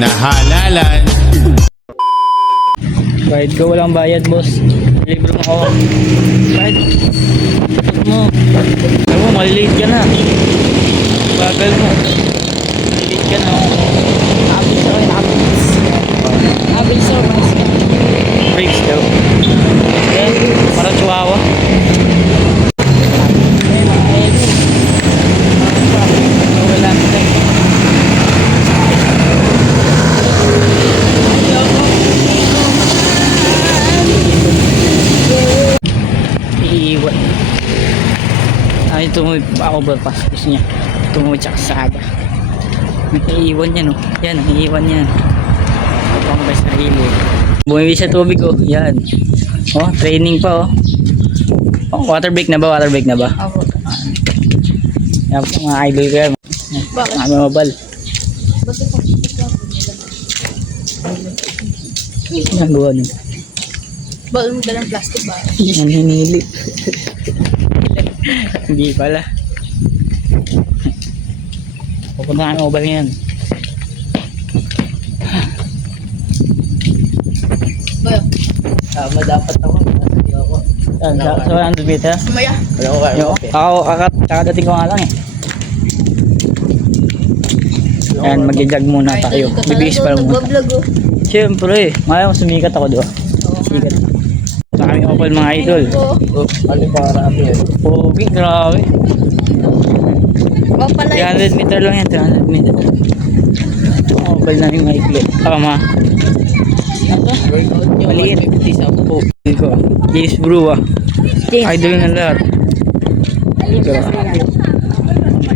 nahalalan. Bayad ko, walang bayad, boss. Libre mo ako. Bayad mo. Alam mo, malilate ka na. Bagal mo. Malilate ka na. Nakabilis ako, nakabilis. Nakabilis ako, mas ka. Brakes daw. Yan, parang chihuahua. Wala na. Iiwan. Ay, tumuwi pa overpass. Gusto niya. Tumuwi siya sa aga. Iiwan yan, oh. Yan, iiwan yan. Ito ang best sarili. Bumili sa tubig, oh. Yan. Oh, training pa, oh. Oh, water break na ba? Water break na ba? Ako. Yan po, mga idol ko yan. Bakit? Mga mabal. Basta po. Yan, gawa nun. Bawal mo dalang plastic ba? Yan, hinili. Hindi pala. Pupunta ka mabal yan. Bayo. Tama dapat ako. Hindi ako. Yan, sa 100 meter. Sumaya. Wala ko kaya. Ako, kakadating ko nga lang eh. Ayan, mag-jog muna tayo. Bibis pa lang muna. Nagbablog oh. Siyempre, ngayon sumikat ako doon. Sikat. Maraming opal mga idol. Oh, ano pa karami yan? Pogi, grabe. Mapalay. 300 meter lang yan, 300 meter. Opal na yung maikli. Tama. Ano to? Maliit. 150 sa po. Ko. James Brew ah. James. Idol na lahat.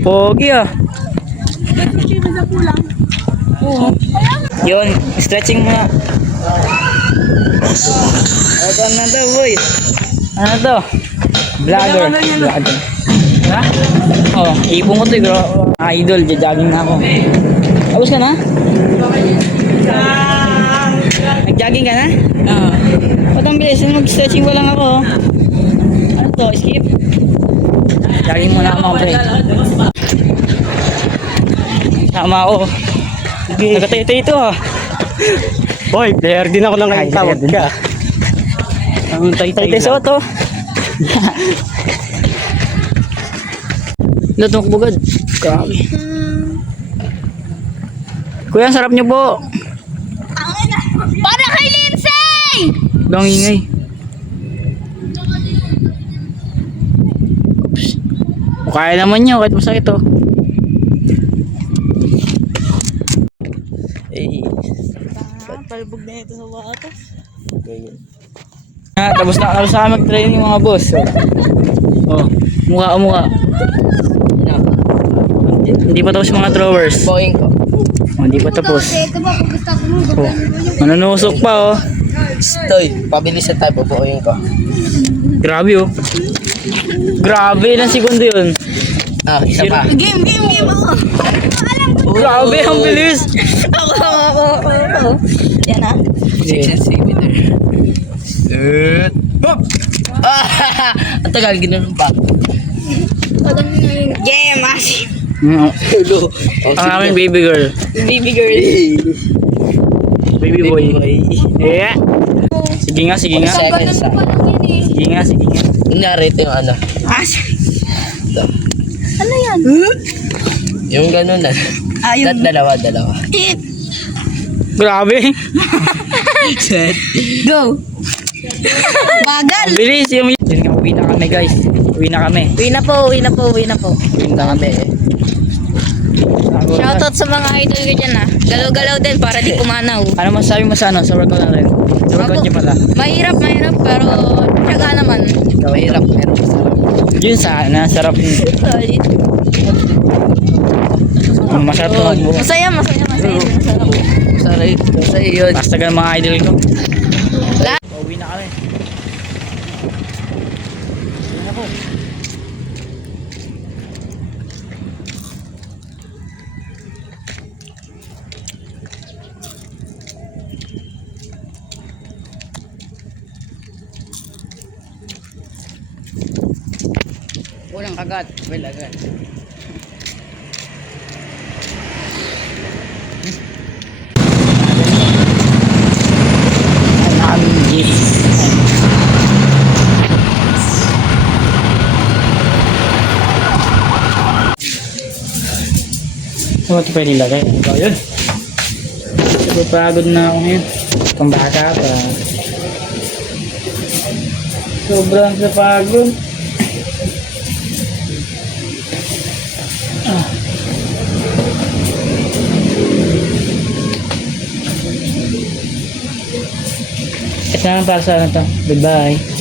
Pogi ah. Yun, stretching mo na. Ano na to, boy? Ano to? Vlogger. Vlogger. Ha? Oh, ipon ko to, bro. Idol, jogging na ako. Tapos ka na? Nag-jogging ka na? Oo. Ba't ang bilis? Mag-stretching pa lang ako. Ano to? Skip? Jogging muna ako mga pre. Sama ako. Nagatay-tay ito ha. Hoy, player din ako ng Ay, tawag player din. ka. Ang tay-tay Tay-tay Soto. Lutong bugad. Grabe. Kuya, sarap niyo po. Para kay Lindsay! Bang ingay. Oops. Kaya naman niyo kahit masakit to. Eh, Palbog na ito sa bata. Tapos na kami mag-training mga boss. Oh, mukha. Hindi pa tapos mga throwers. Boeing ko. Oh, hindi pa tapos. Ito ba kung gusto ko mo? Oh, manunusok pa oh. Stoy, pabilis sa tayo, boeing ko. Grabe oh. Grabe, ilang segundo yun? Ah, isa pa. Game ako. Grabe, ang bilis. Ako. Yan ah. 6 and 7 meter. Hop! Ang tagal, ginanon pa. Game, asi. Hello. Ang aming baby girl. Baby girl. Baby boy. Yeah. Sige nga. Seconds sa. Sige nga. Kunyari, ito yung ano. Asi. Ano yan? Yung ganun na. Ayun. Dalawa. It. Grabe. Set. Go. Bagal. Ang bilis. Yun nga, uwi na kami guys. Uwi na kami. Uwi na po. Uwi na kami eh. Shoutout sa mga idol ko dyan ah. Galaw-galaw din para di kumanaw. Ano masasabi mo sa ano? Sa workout na rin? Sa workout niya pala. Mahirap pero tiyaga naman. Mahirap, pero masarap. Yun sana. Sarap. Solid. Masarap na magbuo. Masaya. Masarap. Masarap yun. Basta ka mga idol ko. La- Uwi na kami. Uwi na po. Unang kagat. Well, agad. So, ito pwede ilagay. So, yun. Super pagod na ako ngayon. Itong baka pa. Sobrang sa pagod. Ah. Ito naman para sa ano to. Goodbye.